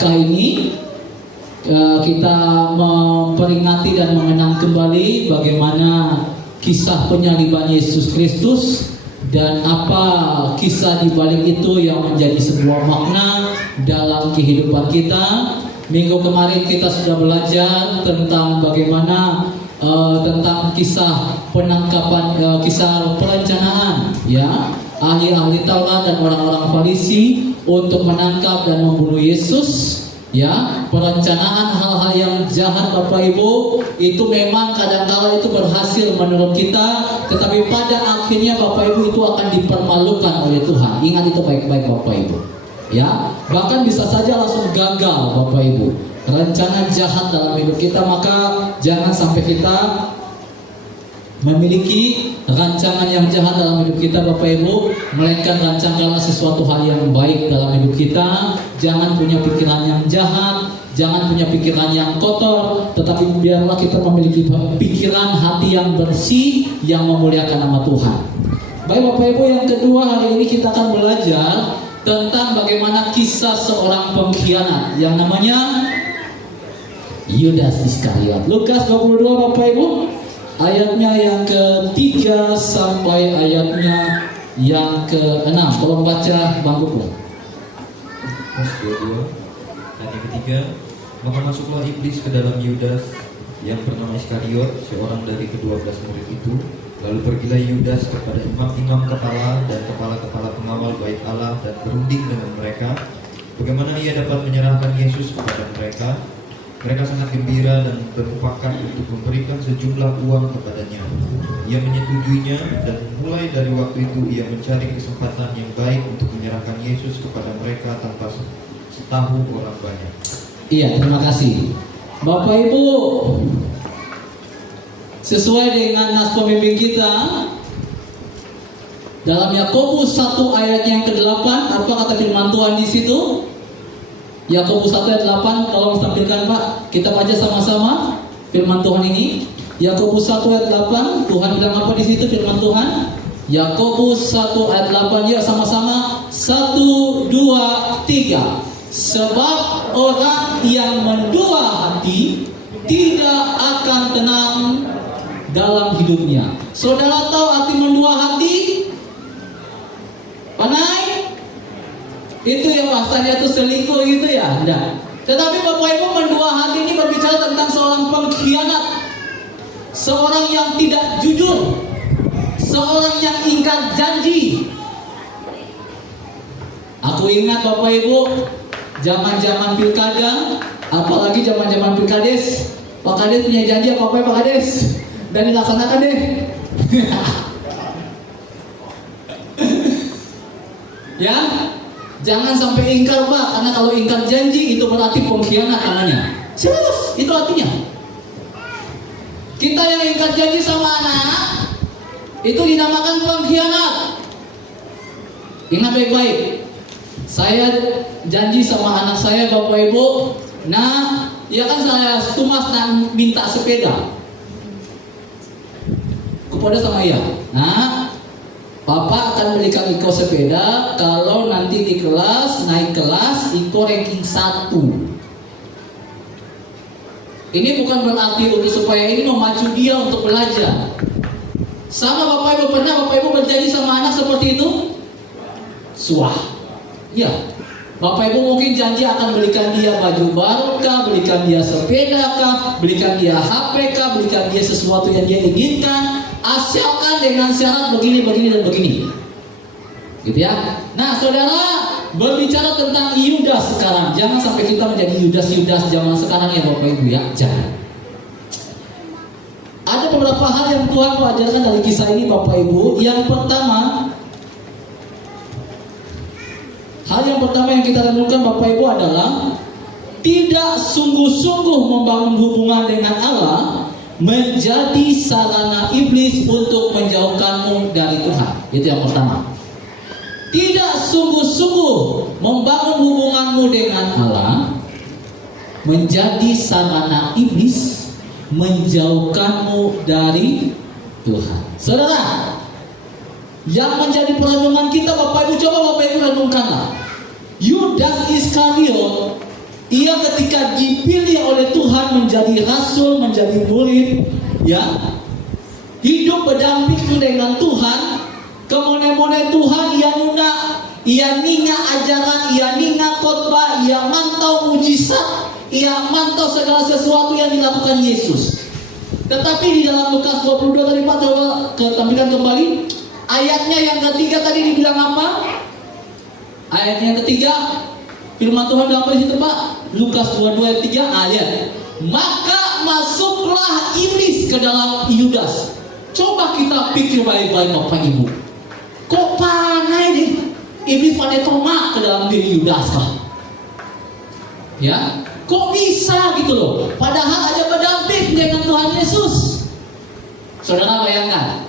Paskah ini kita memperingati dan mengenang kembali bagaimana kisah penyaliban Yesus Kristus dan apa kisah di balik itu yang menjadi sebuah makna dalam kehidupan kita. Minggu kemarin kita sudah belajar tentang bagaimana tentang kisah penangkapan, kisah perencanaan, ya, ahli-ahli Taurat dan orang-orang Farisi untuk menangkap dan membunuh Yesus. Ya, perencanaan hal-hal yang jahat Bapak Ibu itu memang kadang-kala itu berhasil menurut kita, tetapi pada akhirnya Bapak Ibu itu akan dipermalukan oleh Tuhan. Ingat itu baik-baik Bapak Ibu. Ya, bahkan bisa saja langsung gagal Bapak Ibu. Rencana jahat dalam hidup kita, maka jangan sampai kita memiliki rancangan yang jahat dalam hidup kita Bapak Ibu, melainkan rancangkanlah sesuatu hal yang baik dalam hidup kita. Jangan punya pikiran yang jahat, jangan punya pikiran yang kotor, tetapi biarlah kita memiliki pikiran hati yang bersih yang memuliakan nama Tuhan. Baik Bapak Ibu, yang kedua, hari ini kita akan belajar tentang bagaimana kisah seorang pengkhianat yang namanya Yudas Iskariot. Lukas 22 Bapak Ibu, ayatnya yang ke-3 sampai ayatnya yang ke-6. Tolong baca Bang Kuku. Lukas 22 ayat yang ke-3. Maka masuklah iblis ke dalam Yudas yang bernama Iskariot, seorang dari ke-12 murid itu. Lalu pergilah Yudas kepada imam-imam kepala dan kepala-kepala pengawal bait Allah dan berunding dengan mereka bagaimana ia dapat menyerahkan Yesus kepada mereka. Mereka sangat gembira dan bermufakat untuk memberikan sejumlah uang kepadanya. Ia menyetujuinya dan mulai dari waktu itu ia mencari kesempatan yang baik untuk menyerahkan Yesus kepada mereka tanpa setahu orang banyak. Iya, terima kasih Bapak Ibu. Sesuai dengan nas pembimbing kita dalam Yakobus 1 ayat yang ke-8, apa kata firman Tuhan di situ? Yakobus 1 ayat 8, tolong tampilkan Pak. Kita baca sama-sama firman Tuhan ini. Yakobus 1 ayat 8, Tuhan bilang apa di situ firman Tuhan? Yakobus 1 ayat 8, ya sama-sama. 1, 2, 3. Sebab orang yang mendua hati tidak akan tenang dalam hidupnya. Saudara tahu arti mendua hati? Panai? Itu yang bahasanya itu selingkuh gitu ya? Enggak. Tetapi Bapak Ibu, mendua hati ini berbicara tentang seorang pengkhianat, seorang yang tidak jujur, seorang yang ingkar janji. Aku ingat Bapak Ibu, zaman-zaman pilkada, apalagi zaman-zaman pilkades, Pak Kades punya janji apa Pak Kades? Dan dilaksanakan deh. Ya, jangan sampai ingkar Pak, karena kalau ingkar janji itu berarti pengkhianat namanya. Serius, itu artinya. Kita yang ingkar janji sama anak-anak itu dinamakan pengkhianat. Ingat baik-baik. Saya janji sama anak saya Bapak Ibu, nah, ya kan saya tumas dan minta sepeda kepada sama ia. Nah, Papa akan belikan Iko sepeda kalau nanti di kelas, naik kelas, Iko ranking 1. Ini bukan berarti untuk supaya ini memacu dia untuk belajar. Sama Bapak Ibu, pernah Bapak Ibu berjanji sama anak seperti itu? Suah. Ya, Bapak Ibu mungkin janji akan belikan dia baju baru kah, belikan dia sepeda kah, belikan dia HP kah, belikan dia sesuatu yang dia inginkan, asalkan dengan syarat begini, begini, dan begini. Gitu ya. Nah, saudara, berbicara tentang Yudas sekarang, jangan sampai kita menjadi Yudas-Yudas zaman sekarang ya Bapak Ibu ya, jangan. Ada beberapa hal yang Tuhan ajarkan dari kisah ini Bapak Ibu. Yang pertama, hal yang pertama yang kita renungkan Bapak Ibu adalah tidak sungguh-sungguh membangun hubungan dengan Allah menjadi sarana iblis untuk menjauhkanmu dari Tuhan. Itu yang pertama. Tidak sungguh-sungguh membangun hubunganmu dengan Allah menjadi sarana iblis menjauhkanmu dari Tuhan. Saudara, yang menjadi perenungan kita Bapak Ibu, coba Bapak Ibu renungkanlah. Yudas Iskariot ia ketika dipilih oleh Tuhan menjadi rasul, menjadi murid, ya, hidup berdamping dengan Tuhan, kemone-mone Tuhan, ia ninga ajaran, ia ninga khotbah, ia mantau mujizat, ia mantau segala sesuatu yang dilakukan Yesus. Tetapi di dalam Lukas 22 tadi Pak coba tampilkan kembali ayatnya yang ketiga tadi dibilang apa? Ayatnya yang ketiga, firman Tuhan bilang apa di situ Pak? Lukas 22 ayat 3 ayat. Maka masuklah iblis ke dalam Yudas. Coba kita pikir baik-baik Bapak Ibu. Kok panai deh iblis pada tomak ke dalam diri Yudas Pak? Ya, kok bisa gitu loh? Padahal ada berdamping dengan Tuhan Yesus. Saudara bayangkan,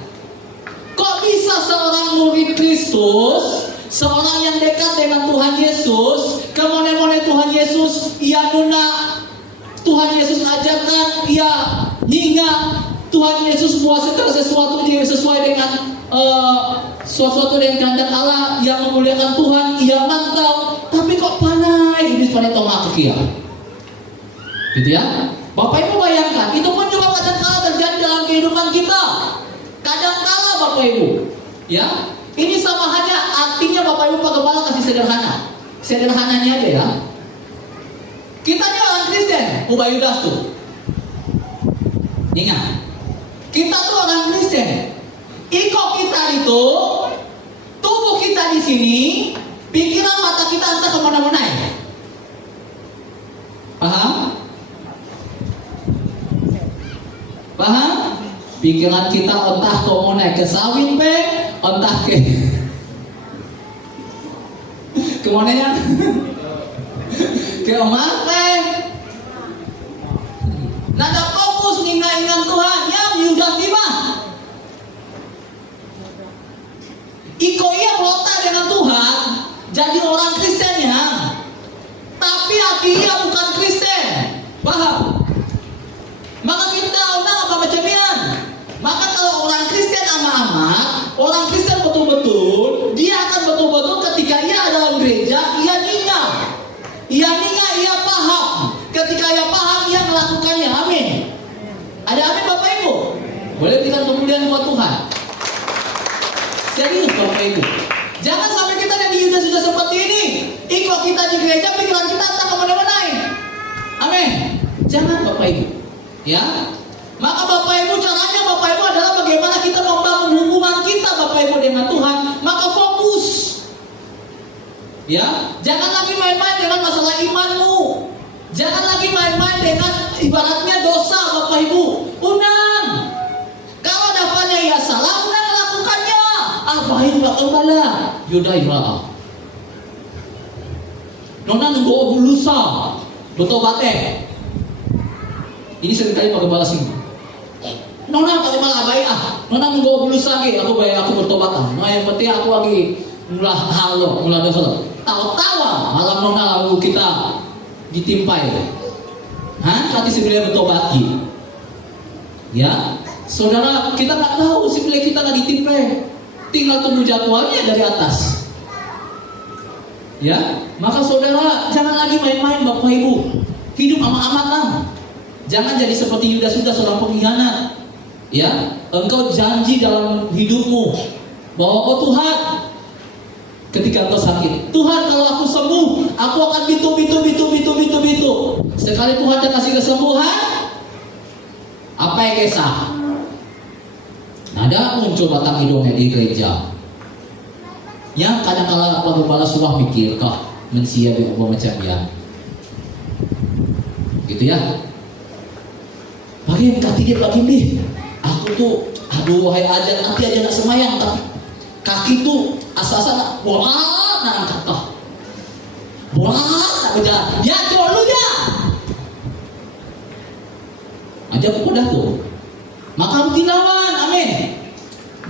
kok bisa seorang murid Kristus, seorang yang dekat dengan Tuhan Yesus, kemana-mana Tuhan Yesus, ia nuna, Tuhan Yesus ajarkan, ia hingga Tuhan Yesus buat segala sesuatu sesuai dengan sesuatu dengan kehendak Allah, yang memuliakan Tuhan, ia mantau, tapi kok panai iblis pada tomak ke kia. Gitu ya. Bapak Ibu bayangkan, itu pun juga kadang-kala terjadi dalam kehidupan kita. Kadang-kala Bapak Ibu, ya. Ini sama hanya artinya Bapak Ibu Pak Gembala kasih sederhana. Sederhananya aja ya. Kita ini orang Kristen, ubah Yudas tuh. Ingat, kita tuh orang Kristen. Iko kita itu, tubuh kita di sini, pikiran mata kita entah kemana-mana ya. Paham? Paham? Pikiran kita entah kemana, ke sawit pe, entah ke kemana ya? Ke emas pe. Nada fokus ingat Tuhan, yang Yudas tiba. Iko ia melota dengan Tuhan, jadi orang Kristen ya. Tapi hati ia bukan Kristen. Paham? Maka kita apa macamian. Maka kalau orang Kristen amat, orang Kristen betul-betul, dia akan betul-betul ketika ia dalam gereja, ia ninga, ia paham. Ketika ia paham, ia melakukannya. Amin. Ada amin Bapak Ibu? Boleh berikan kemuliaan buat Tuhan. Serius Bapak Ibu. Jangan sampai kita dari Yudas sudah seperti ini. Ikut kita di gereja, pikiran kita entah kemana-mana. Amin. Jangan Bapak Ibu. Ya. Maka Bapak Ibu, caranya Bapak Ibu adalah bagaimana kita membangun hubungan kita Bapak Ibu dengan Tuhan. Maka fokus. Ya. Jangan lagi main-main dengan masalah imanmu. Jangan lagi main-main dengan ibaratnya dosa Bapak Ibu. Undang. Kalau dapatnya ya salah, undang melakukannya. Baik Pak Gembala. Yaudah ya. Nona nunggu bulusa. Betul bate. Ini seringkali Pak Gembala sini. Nona Pak Gembala baik Nona nunggu bulusa lagi. Aku bayar aku bertobat. Nah yang penting aku lagi mulai halo, mulai dosa. Tahu-tahu malam Nona lalu kita ditimpai. Nanti sebenarnya bertobat gitu. Ya, saudara kita nggak tahu sebenarnya kita nggak ditimpai. Tinggal tunggu jadwalnya dari atas. Ya, maka saudara jangan lagi main-main Bapak Ibu. Hidup amat-amat lah. Jangan jadi seperti Yudas seorang pengkhianat. Ya, engkau janji dalam hidupmu bahwa oh Tuhan, ketika engkau sakit, Tuhan kalau aku sembuh, aku akan bitu. Sekali Tuhan dia kasih kesembuhan, apa yang kisah? Ada muncul batang hidungnya di gereja. Yang kadang-kala Pak Gembala suah mikir kah mensia di ubah macam ya. Gitu ya. Bagian kaki dia bagi nih. Aku tuh aduh wahai aja nanti aja nak semayang tapi kaki tuh asa-asa bola nak angkat kah. Bola nak berjalan. Ya coba lu ya. Aja aku udah tuh. Maka harus dilawan, amin.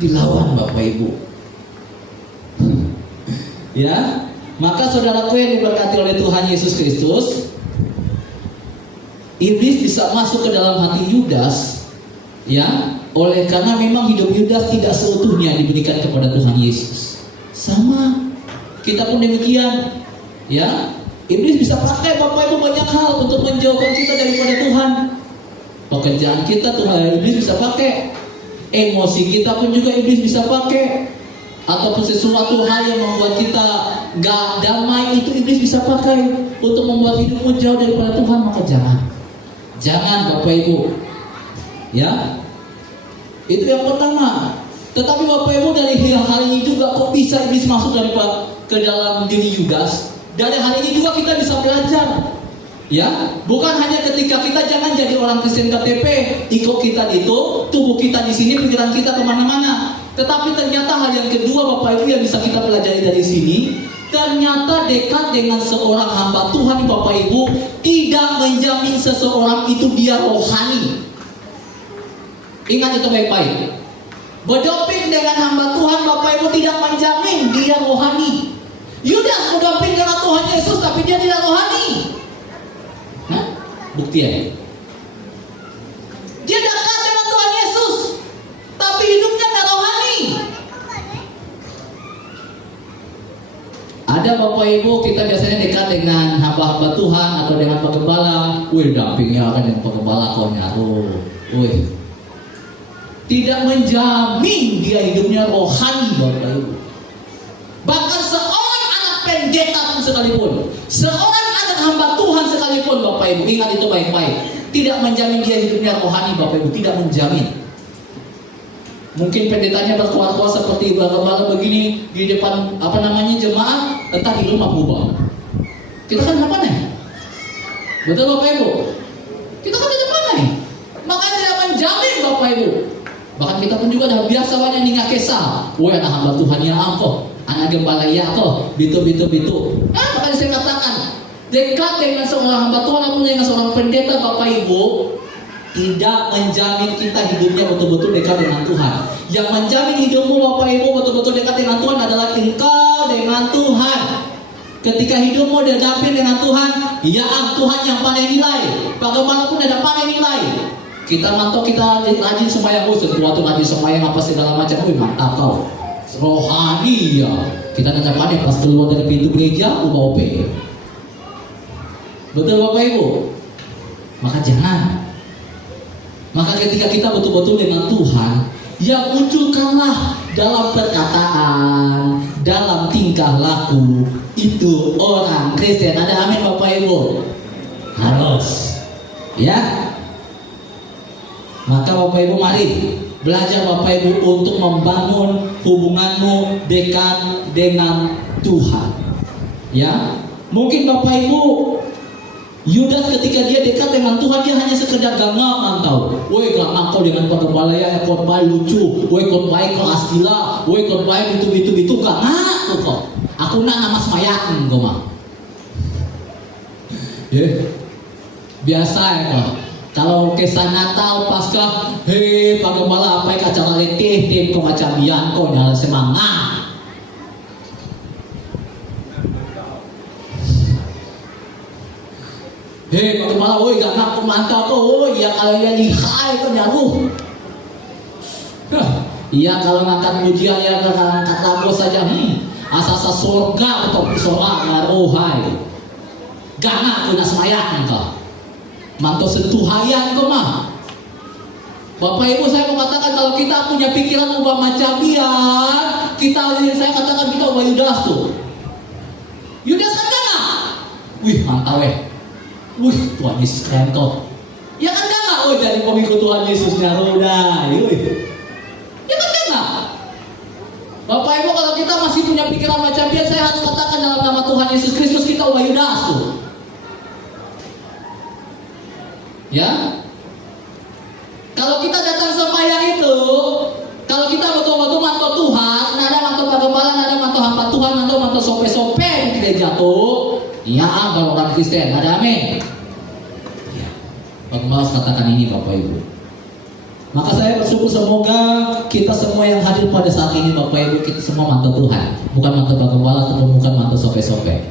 Dilawan Bapak Ibu. Ya, maka saudaraku yang diberkati oleh Tuhan Yesus Kristus, iblis bisa masuk ke dalam hati Yudas, ya, oleh karena memang hidup Yudas tidak seutuhnya diberikan kepada Tuhan Yesus. Sama, kita pun demikian, ya. Iblis bisa pakai Bapak Ibu banyak hal untuk menjauhkan kita daripada Tuhan. Pekerjaan kita Tuhan iblis bisa pakai. Emosi kita pun juga iblis bisa pakai. Ataupun sesuatu hal yang membuat kita gak damai, itu iblis bisa pakai untuk membuat hidupmu jauh daripada Tuhan. Maka jangan Bapak Ibu, ya. Itu yang pertama. Tetapi Bapak Ibu, dari hal ini juga kok bisa iblis masuk ke dalam diri Yudas. Dari hal ini juga kita bisa belajar, ya. Bukan hanya ketika kita jangan jadi orang Kristen KTP, ikut kita itu, tubuh kita di sini, pikiran kita kemana-mana. Tetapi ternyata hal yang kedua Bapak Ibu yang bisa kita pelajari dari sini, ternyata dekat dengan seorang hamba Tuhan Bapak Ibu tidak menjamin seseorang itu dia rohani. Ingat itu baik-baik. Berdamping dengan hamba Tuhan Bapak Ibu tidak menjamin dia rohani. Yudas berdamping dengan Tuhan Yesus tapi dia tidak rohani. Nah, buktinya dia dekat dengan Tuhan Yesus tapi hidupnya tidak rohani. Ada Bapak Ibu, kita biasanya dekat dengan hamba-hamba Tuhan atau dengan penggembala. Dampingnya akan dengan penggembala kau nyaru. Tidak menjamin dia hidupnya rohani Bapak Ibu. Bahkan seorang anak pendeta pun sekalipun, seorang anak hamba Tuhan sekalipun Bapak Ibu, ingat itu baik-baik, tidak menjamin dia hidupnya rohani Bapak Ibu, tidak menjamin. Mungkin pendetanya berkuar-kuar seperti gembala begini di depan jemaat, entah di rumah berubah. Kita kan apa nih? Betul Bapak Ibu? Kita kan di depan nih. Makanya tidak menjamin Bapak Ibu. Bahkan kita pun juga dah biasa banyak ninga kesal. Anak hamba Tuhan ya angko, anak gembala ya kok, bitu. Makanya saya katakan, dekat dengan seorang hamba Tuhan ataupun dengan seorang pendeta Bapak Ibu tidak menjamin kita hidupnya betul-betul dekat dengan Tuhan. Yang menjamin hidupmu Bapak Ibu betul-betul dekat dengan Tuhan adalah engkau dengan Tuhan. Ketika hidupmu berdamping dengan Tuhan, ya Tuhan yang pandai nilai. Bagaimanapun ada pandai nilai. Kita mantau, kita rajin sembahyang, sesuatu rajin sembahyang apa segala macam, mantap kau. Rohani ya. Kita nanya pandai pas keluar dari pintu gereja, ubah OP. Betul Bapak Ibu? Maka jangan. Maka ketika kita betul-betul dengan Tuhan, yang munculkanlah dalam perkataan, dalam tingkah laku, itu orang Kristen. Ada amin Bapak Ibu? Harus. Ya. Maka Bapak Ibu mari belajar Bapak Ibu untuk membangun hubunganmu dekat dengan Tuhan. Ya. Mungkin Bapak Ibu, Yudas ketika dia dekat dengan Tuhan, dia hanya sekedar gangga mantau. Gangga kau dengan penggembala ya, kau baik lucu. Kau baik kelas gila. Kau baik itu gangga tuh kok. Aku nak nama semayang kau mah. Biasa ya kok. Kalau kisah Natal Paskah, penggembala apa yang acara letih, tim kau macam bian kau nyala semangat. Bagaimana, gak ngaku mantap kok, iya kalau yang lihai kok nyaruh. Iya kalau ngangkat ujian ya ngangkat lagu saja, asasa surga atau surga ngaruhai. Gak ngaku nasemayang kok. Mantu sentuhayan kok mah. Bapak Ibu, saya mau katakan kalau kita punya pikiran ubah macam biar saya katakan kita ubah Yudas tuh. Yudas kan gak? Mantap Tuhan Yesus keren kok. Ya kan gak? Jadi pengikut Tuhan Yesusnya roda. Ya kan gak? Bapak Ibu, kalau kita masih punya pikiran macam biar, saya harus katakan dalam nama Tuhan Yesus Kristus kita ubah Yudas tuh. Ya. Kalau kita datang sembahyang itu, kalau kita betul-betul mantu Tuhan, ada mantu penggembala, ada mantu hamba Tuhan, ada mantu sope-sope di gereja tuh, ya baru orang Kristen. Ada amin. Ya. Penggembala katakan ini Bapak Ibu. Maka saya bersyukur semoga kita semua yang hadir pada saat ini Bapak Ibu, kita semua mantu Tuhan, bukan mantu penggembala ataupun bukan mantu sope-sope.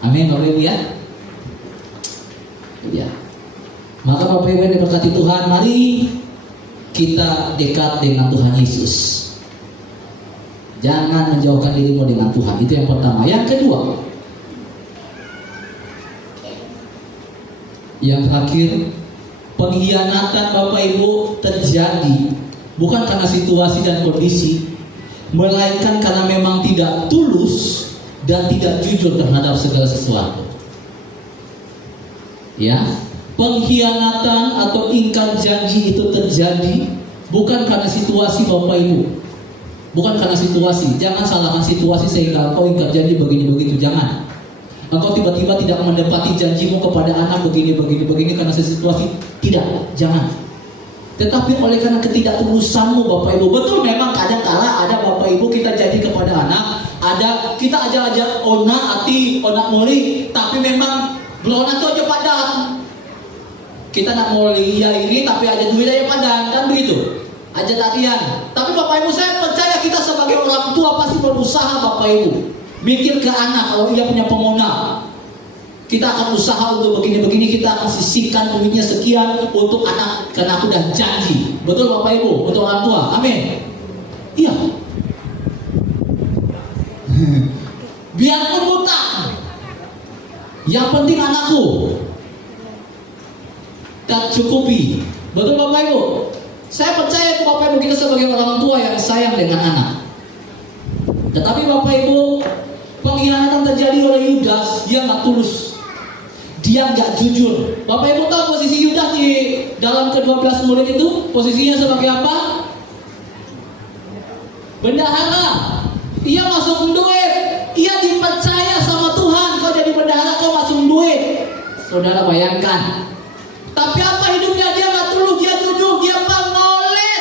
Amin Bapak Ibu ya. Ya. Maka Bapak Ibu yang diberkati Tuhan, mari kita dekat dengan Tuhan Yesus. Jangan menjauhkan dirimu dengan Tuhan. Itu yang pertama. Yang kedua, Yang terakhir, pengkhianatan Bapak Ibu terjadi bukan karena situasi dan kondisi, melainkan karena memang tidak tulus dan tidak jujur terhadap segala sesuatu. Ya, pengkhianatan atau ingkar janji itu terjadi bukan karena situasi Bapak Ibu, bukan karena situasi. Jangan salahkan situasi sehingga engkau ingkar janji begini begitu. Jangan. Engkau tiba-tiba tidak menepati janjimu kepada anak begini karena situasi. Tidak, jangan. Tetapi oleh karena ketidaktulusanmu Bapak Ibu, betul memang kadang-kala ada Bapak Ibu kita janji kepada anak, ada kita aja ona muli, tapi memang belum itu aja padan. Kita nak muli ya ini tapi aja duit aja padan, kan begitu. Aja latihan. Tapi Bapak Ibu, saya percaya kita sebagai orang tua pasti berusaha Bapak Ibu mikir ke anak. Kalau ia punya pemonal, kita akan usaha untuk begini-begini, kita akan sisihkan duitnya sekian untuk anak karena aku udah janji. Betul Bapak Ibu, untuk orang tua. Amin. Iya. Biarpun buta, yang penting anakku tak cukupi. Betul Bapak Ibu. Saya percaya Bapak Ibu, kita sebagai orang tua yang sayang dengan anak. Tetapi Bapak Ibu, pengkhianatan terjadi oleh Yudas. Dia nggak tulus, dia nggak jujur. Bapak Ibu tahu posisi Yudas di dalam ke-12 murid itu posisinya sebagai apa? Bendahara. Ia masuk duit. Ia dipercaya sama Tuhan. Kau jadi bendahara, kau masuk duit. Saudara bayangkan. Tapi apa hidupnya? Dia nggak tulus, dia jujur, dia pengoleh,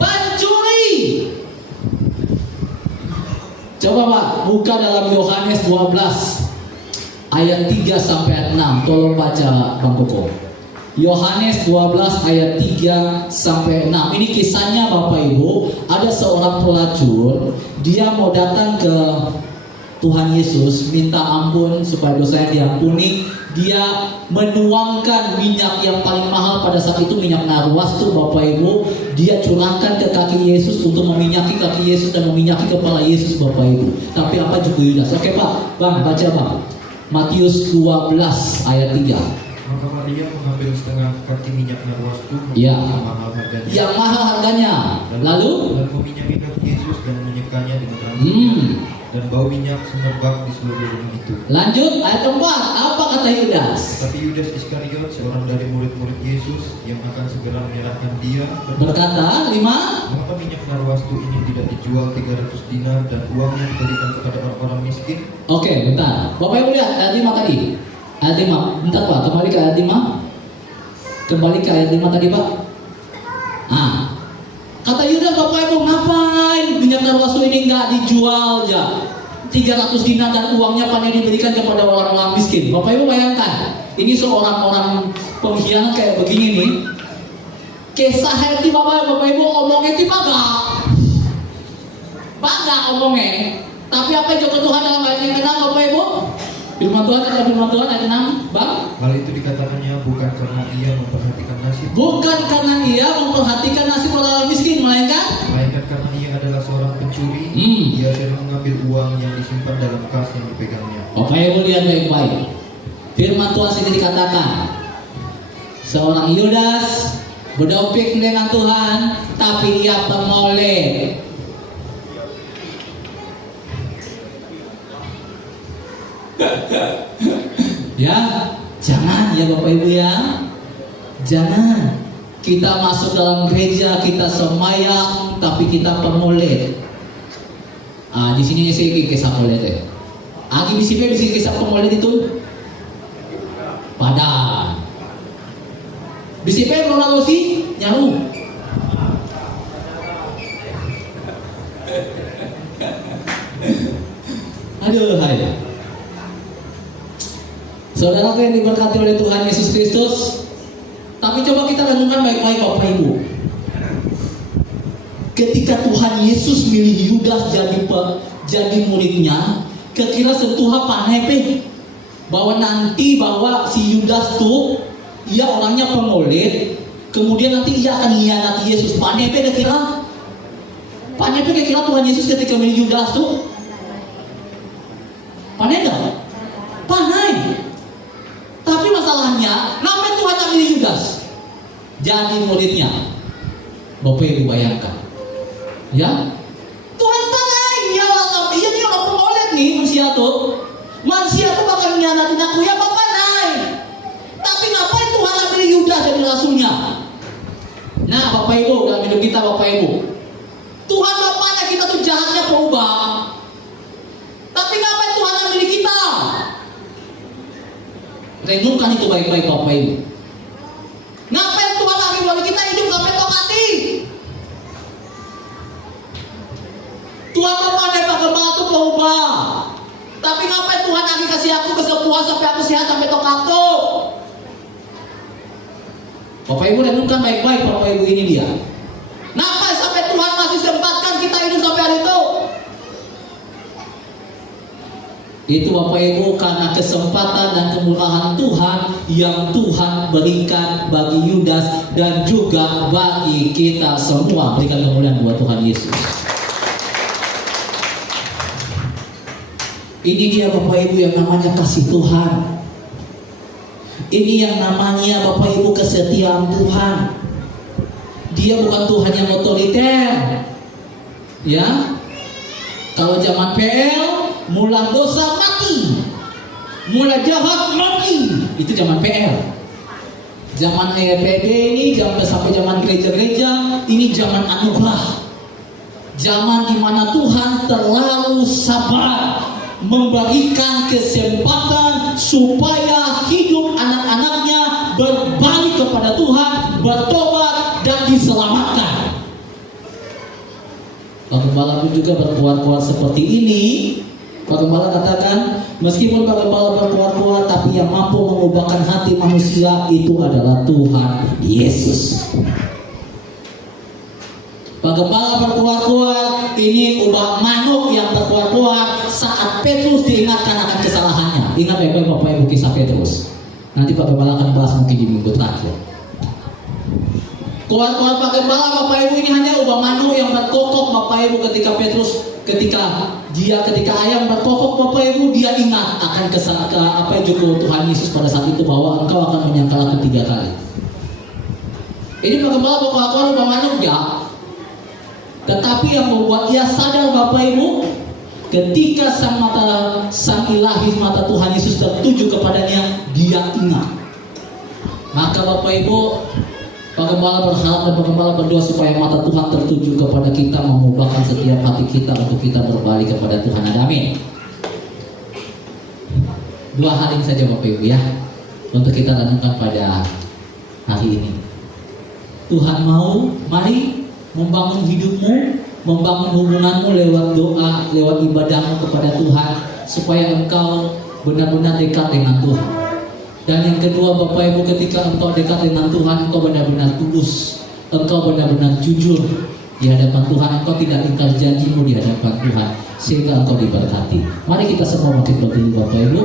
pencuri. Coba Pak, buka dalam Yohanes 12 ayat 3 sampai ayat 6. Tolong baca Bang Koko. Yohanes 12 ayat 3 sampai 6. Ini kisahnya Bapak Ibu, ada seorang pelacur, dia mau datang ke Tuhan Yesus minta ampun supaya dosanya diampuni. Dia menuangkan minyak yang paling mahal pada saat itu, minyak narwastu Bapak Ibu. Dia curahkan ke kaki Yesus untuk meminyaki kaki Yesus dan meminyaki kepala Yesus Bapak Ibu. Tapi apa juga Yudas? Oke Pak, Bang baca Bang. Matius 12 ayat 3. Maka Maria mengambil setengah kaki minyak narwastu Ya, yang mahal harganya. yang mahal harganya. Lalu meminyaki kaki Yesus dan menyekanya dengan rambutnya. Dan bau minyak semerbak di seluruh rumah itu. Lanjut ayat 4. Apa kata Yudas? Tapi Yudas Iskariot, seorang dari murid-murid Yesus yang akan segera menyerahkan dia, Berkata 5. mengapa minyak narwastu ini tidak dijual 300 dinar dan uangnya diberikan kepada orang-orang miskin? Oke, bentar. Bapak Ibu lihat ayat 5 tadi. Ayat 5. Bentar Pak, kembali ke ayat 5. Kembali ke ayat 5 tadi Pak. Kata Yudas, Bapak Ibu, ngapain minyak narwastu ini nggak dijual aja? 300 dinar dan uangnya pandai diberikan kepada orang-orang miskin. Bapak Ibu bayangkan, ini seorang orang pengkhianat kayak begini nih. Kisah hati Bapak Ibu ngomongnya itu bangga ngomongnya. Tapi apa yang joko Tuhan dalam ayat yang ke-6 Bapak Ibu? Firman Tuhan ayat 6, Bang. Hal itu dikatakannya bukan karena ia memperhatikan nasib. Bukan karena ia memperhatikan nasib orang miskin, melainkan karena ia adalah seorang pencuri. Ia sering mengambil uang yang disimpan dalam kas yang dipegangnya. Bapak Ibu lihat baik-baik. Firman Tuhan sini dikatakan, seorang Yudas berdompet dengan Tuhan, tapi ia pengoleh. Ya, jangan ya Bapak Ibu ya. Jangan. Kita masuk dalam gereja, kita sembahyang, tapi kita pengoleh. Di sini saya kisah pengoleh deh. Di sini kisah pengoleh itu padan. Di sini Ronaldo sih nyaru. Aduh, hai. Saudara yang diberkati oleh Tuhan Yesus Kristus. Tapi coba kita renungkan baik-baik Bapak Ibu. Ketika Tuhan Yesus milih Yudas jadi muridnya, kira-kira sentuh apa nepe? Bahwa nanti bahwa si Yudas tuh ia orangnya pengoleh, kemudian nanti ia akan mengkhianati Yesus. Pak nepe kira-kira? Pak nepe kira-kira Tuhan Yesus ketika milih Yudas tuh? Panai enggak? Panai. Tapi masalah kesalahannya, kenapa Tuhan ambil Yudas jadi muridnya? Bapak Ibu bayangkan, ya, Tuhan tanai, ya, iya nih orang pengolek nih manusia tuh bakal nyanatin aku, ya Bapak naik. Tapi ngapain Tuhan ambil Yudas jadi rasulnya? Nah, Bapak Ibu, dalam hidup kita Bapak Ibu, Tuhan Bapaknya kita tuh jahatnya berubah. Tapi ngapain Tuhan ambil kita? Renungkan itu baik-baik Bapak Ibu. Ngapain Tuhan ambil kita hidup sampai tok hati? Tuhan Bapaknya bagaimana tuh berubah. Tapi ngapain Tuhan lagi kasih aku kesembuhan sampai aku sehat sampai tok hati? Bapak Ibu renungkan baik-baik Bapak Ibu, ini dia. Kenapa sampai Tuhan masih sempatkan kita hidup sampai hari itu? Itu Bapak Ibu karena kesempatan dan kemurahan Tuhan yang Tuhan berikan bagi Yudas dan juga bagi kita semua. Berikan kemuliaan buat Tuhan Yesus. Ini dia Bapak Ibu yang namanya kasih Tuhan. Ini yang namanya Bapak Ibu kesetiaan Tuhan. Dia bukan Tuhan yang otoriter. Ya. Kalau zaman PL, mula dosa mati, mula jahat mati. Itu zaman PL. Zaman EPD ini sampai zaman gereja-gereja, ini zaman anugerah. Zaman di mana Tuhan terlalu sabar memberikan kesempatan supaya hidup anak-anaknya berbalik kepada Tuhan, bertobat dan diselamatkan. Pak Gembala pun juga berkuat-kuat seperti ini. Pak Gembala katakan, meskipun Pak Gembala berkuat-kuat, tapi yang mampu mengubahkan hati manusia itu adalah Tuhan Yesus. Pak Gembala berkuat-kuat, ini ubah manuk yang berkuat-kuat saat Petrus diingatkan akan kesalahannya. Ingat baik-baik Bapak Ibu kisah Petrus. Nanti Pak Gembala akan bahas mungkin di minggu terakhir. Kuat-kuat Pak Gembala Bapak Ibu, ini hanya ubah manuk yang berkokok Bapak Ibu ketika ayam berkokok Bapak Ibu, dia ingat akan apa yang juga Tuhan Yesus pada saat itu, bahwa engkau akan menyangkal aku 3 kali. Ini Pak Gembala berkuat-kuat ubah manuk ya. Tetapi yang membuat ia sadar Bapak Ibu, ketika sang ilahi mata Tuhan Yesus tertuju kepadanya, dia ingat. Maka Bapak Ibu, Pak Gembala berharap dan Pak Gembala berdoa supaya mata Tuhan tertuju kepada kita, mengubahkan setiap hati kita untuk kita berbalik kepada Tuhan. Amin. 2 hal ini saja Bapak Ibu ya, untuk kita renungkan pada hari ini. Tuhan mau, mari membangun hidupmu, membangun hubunganmu lewat doa, lewat ibadahmu kepada Tuhan, supaya engkau benar-benar dekat dengan Tuhan. Dan yang kedua Bapak Ibu, ketika engkau dekat dengan Tuhan, engkau benar-benar tulus, engkau benar-benar jujur di hadapan Tuhan, engkau tidak ingkar janjimu di hadapan Tuhan, sehingga engkau diberkati. Mari kita semua bangkit berdiri Bapak Ibu.